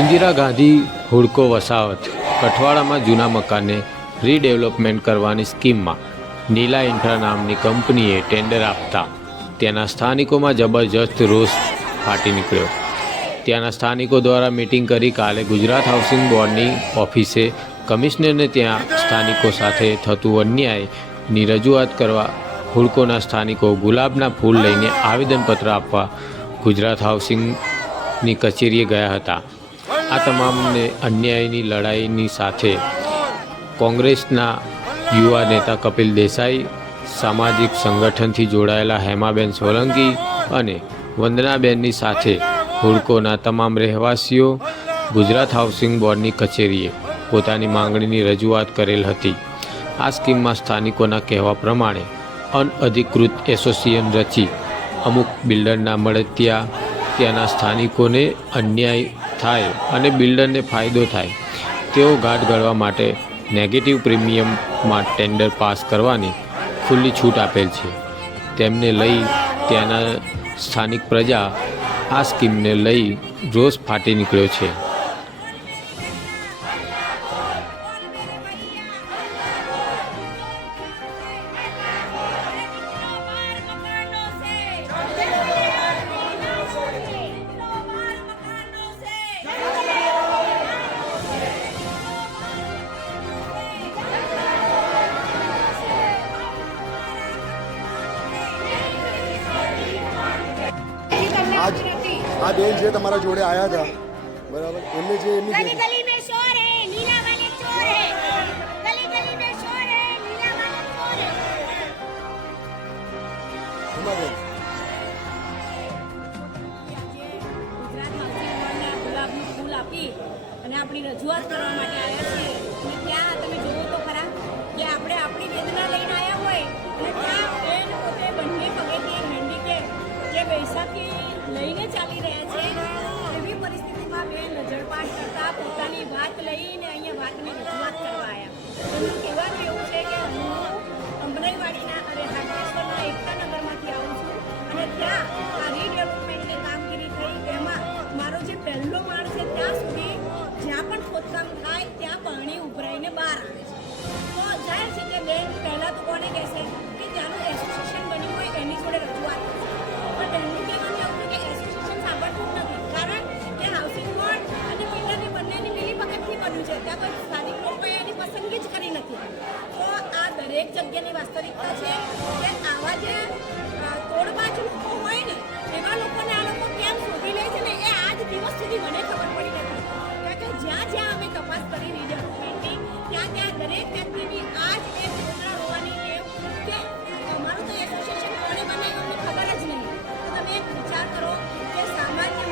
ઇન્દિરા ગાંધી હુડકો વસાવત, કઠવાડામાં જૂના મકાનને રીડેવલપમેન્ટ કરવાની સ્કીમમાં નીલા ઇન્ફ્રા નામની કંપનીએ ટેન્ડર આપતા ત્યાંના સ્થાનિકોમાં જબરજસ્ત રોષ ફાટી નીકળ્યો. ત્યાંના સ્થાનિકો દ્વારા મિટિંગ કરી કાલે ગુજરાત હાઉસિંગ બોર્ડની ઓફિસે કમિશનરને ત્યાં સ્થાનિકો સાથે થતું અન્યાયની રજૂઆત કરવા હુડકોના સ્થાનિકો ગુલાબના ફૂલ લઈને આવેદનપત્ર આપવા ગુજરાત હાઉસિંગની કચેરીએ ગયા હતા. આ તમામને અન્યાયની લડાઈની સાથે કોંગ્રેસના યુવા નેતા કપિલ દેસાઈ, સામાજિક સંગઠનથી જોડાયેલા હેમાબેન સોલંકી અને વંદનાબેનની સાથે હુડકોના તમામ રહેવાસીઓ ગુજરાત હાઉસિંગ બોર્ડની કચેરીએ પોતાની માંગણીની રજૂઆત કરેલ હતી. આ સ્કીમમાં સ્થાનિકોના કહેવા પ્રમાણે અનઅધિકૃત એસોસિએશન રચી અમુક બિલ્ડરના મળતિયા ત્યાંના સ્થાનિકોને અન્યાય થાય અને બિલ્ડરને ફાયદો થાય. તેઓ ગાઢ ઘડવા માટે નેગેટિવ પ્રીમિયમમાં ટેન્ડર પાસ કરવાની ખુલ્લી છૂટ આપેલ છે. તેમને લઈ ત્યાંના સ્થાનિક પ્રજા આ સ્કીમને લઈ રોષ ફાટી નીકળ્યો છે. આ બેન જે તમારા જોડે આવ્યા હતા બરાબર? એમને જે એમની અને આપણી રજૂઆત કરવા માટે આવ્યા છે અને તમે જુઓ તો ખરા કે આપણે આપણી વેદના લઈને આવ્યા હોય અને ત્યાં બેન પોતે બંને પગેથી હેન્ડીકેપ જે વૈશાખી લઈને રહ્યા છે. એવી પરિસ્થિતિમાં બેન નજરપાટ કરતા પોતાની વાત લઈને અહીંયા વાતની રજૂઆત કરવા આવ્યા. એમનું કહેવાનું એવું છે કે હું અમરાઈવાડીના દરેક જગ્યાની વાસ્તવિકતા છે કે આવા જે તોડબાજ લોકો હોય ને, એવા લોકોને આ લોકો કેમ શોધી લે છે ને, એ આજ દિવસ સુધી મને ખબર પડી નથી. કારણ કે જ્યાં જ્યાં અમે તપાસ કરી રીડેવલપમેન્ટની ત્યાં ત્યાં દરેક વ્યક્તિની આ જ એક મુદ્રા હોવાની ટેવ કે અમારું તો એસોસિએશન કોને બને અમને ખબર જ નહીં. તો તમે એક વિચાર કરો કે સામાન્ય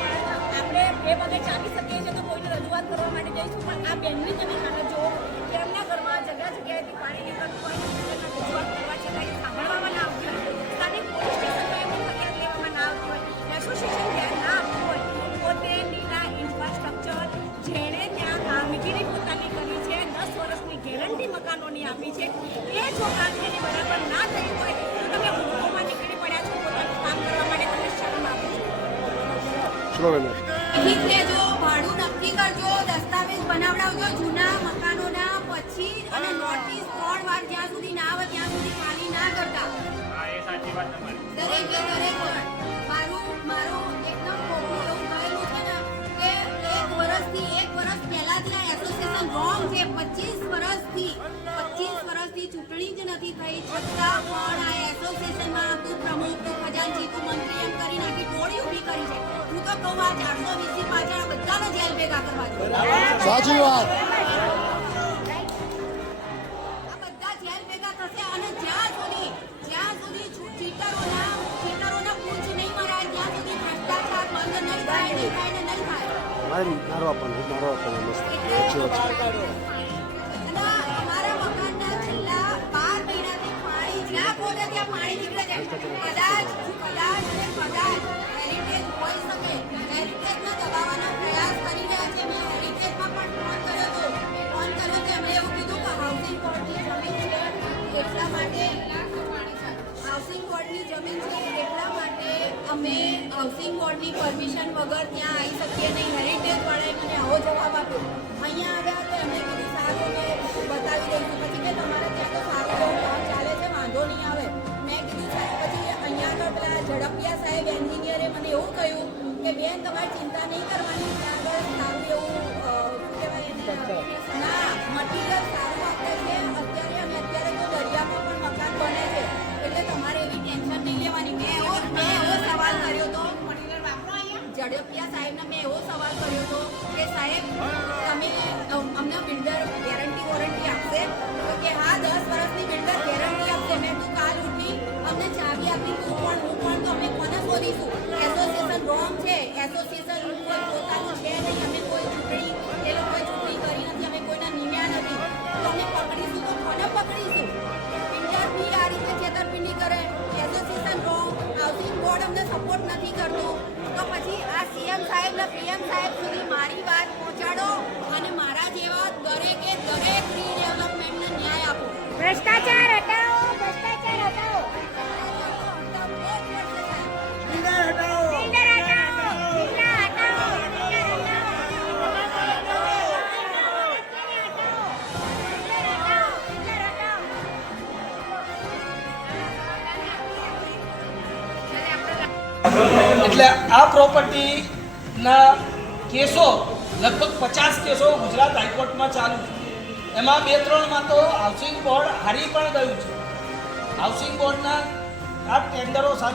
આપણે બે પગે ચાલી શકીએ છીએ તો કોઈને રજૂઆત કરવા માટે જઈશું, પણ આ બેનની તમે ભાડું નક્કી કરજો દસ્તાવેજ બનાવડાવજો જૂના મકાનોના પછી અને નોટિસ ત્રણ વાર જ્યાં સુધી ના આવે ત્યાં સુધી ખાલી ના કરતા. દરેકે દરેક. વાર. મારું મારું એકદમ ખોટું એવું થયેલું છે ને કે એક વર્ષથી એક વર્ષ પહેલાથી આ એસોસિએશન રોંગ છે. પચીસ વર્ષથી પચીસ વર્ષથી ચૂંટણી જ નથી થઈ. છતાં પણ આ એસોસિએશનમાં તું પ્રમુખ તું ખજાનજી તું મંત્રી એમ કરી નાખી ટોળી ઊભી કરી છે. આ ચારસો વીસી પાછળ બધાને જેલ ભેગા કરવા સાચી વાત. આ બધા જેલ ભેગા થશે અને જ્યાં સુધી જ્યાં સુધી છૂ- ચીટરોના ચીટરોના પૂંછ નહીં મરાય ત્યાં સુધી ભ્રષ્ટાચાર બંધ નહીં થાય નહીં થાય ને નહીં થાય. મારી મારો આપવાનો મારો આપવાનો મસ્ત સાચી વાત છે. હાઉસિંગ પરમિશન વગર ત્યાં આવી શકીએ નહીં. હેરિટેજ વાળાએ મને આવો જવાબ આપ્યો. અહીંયા આવ્યા તો એમણે કીધું, સારું મેં બતાવી દઈશું. પછી કે, તમારે ત્યાં તો સારું એવું કામ ચાલે છે, વાંધો નહીં આવે. મેં કીધું, સાહેબ, પછી અહીંયા તો પેલા ઝડપિયા સાહેબ, એન્જિનિયરે મને એવું કહ્યું કે, બેન, તમારે ચિંતા નહીં કરવાની, ત્યાં આગળ સારું એવું શું કહેવાય ના મટીરિયલ સારું આપે છે. અત્યારે અને અત્યારે તો દરિયામાં પણ મકાન બને છે. એટલે તમારે ઝડપિયા સાહેબને મેં એવો સવાલ કર્યો હતો કે, સાહેબ, તમે અમને બિલ્ડર ગેરંટી વોરંટી આપશે? તો કે, હા, દસ વર્ષની બિલ્ડર ગેરંટી આપશે. મેં તું કાલ ઉઠી અમને ચાવી આપી, તું પણ, હું પણ, તો અમે કોને શોધીશું? એસોસિએશન રોંગ છે, એસોસિએશન કોઈ પોતાનું છે નહીં, અમે કોઈ ચૂંટણી, એ લોકોએ ચૂંટણી કરી નથી, અમે કોઈના નિમ્યા નથી. તો અમે પકડીશું, તો કોને પકડીશું? બિલ્ડર બી આ રીતે છેતરપિંડી કરે બોર્ડ અમને સપોર્ટ નથી કરતું. તો પછી આ સીએમ સાહેબ ને પીએમ સાહેબ સુધી મારી વાત પહોંચાડો અને મારા જેવા દરેકે દરેક રીડેવલપમેન્ટને ન્યાય આપો. ભ્રષ્ટાચાર એટલે આ પ્રોપર્ટીના કેસો, લગભગ પચાસ કેસો ગુજરાત હાઈકોર્ટમાં ચાલુ છે. એમાં બે ત્રણમાં તો હાઉસિંગ બોર્ડ હારી પણ ગયું છે. હાઉસિંગ બોર્ડના આ ટેન્ડરો સામે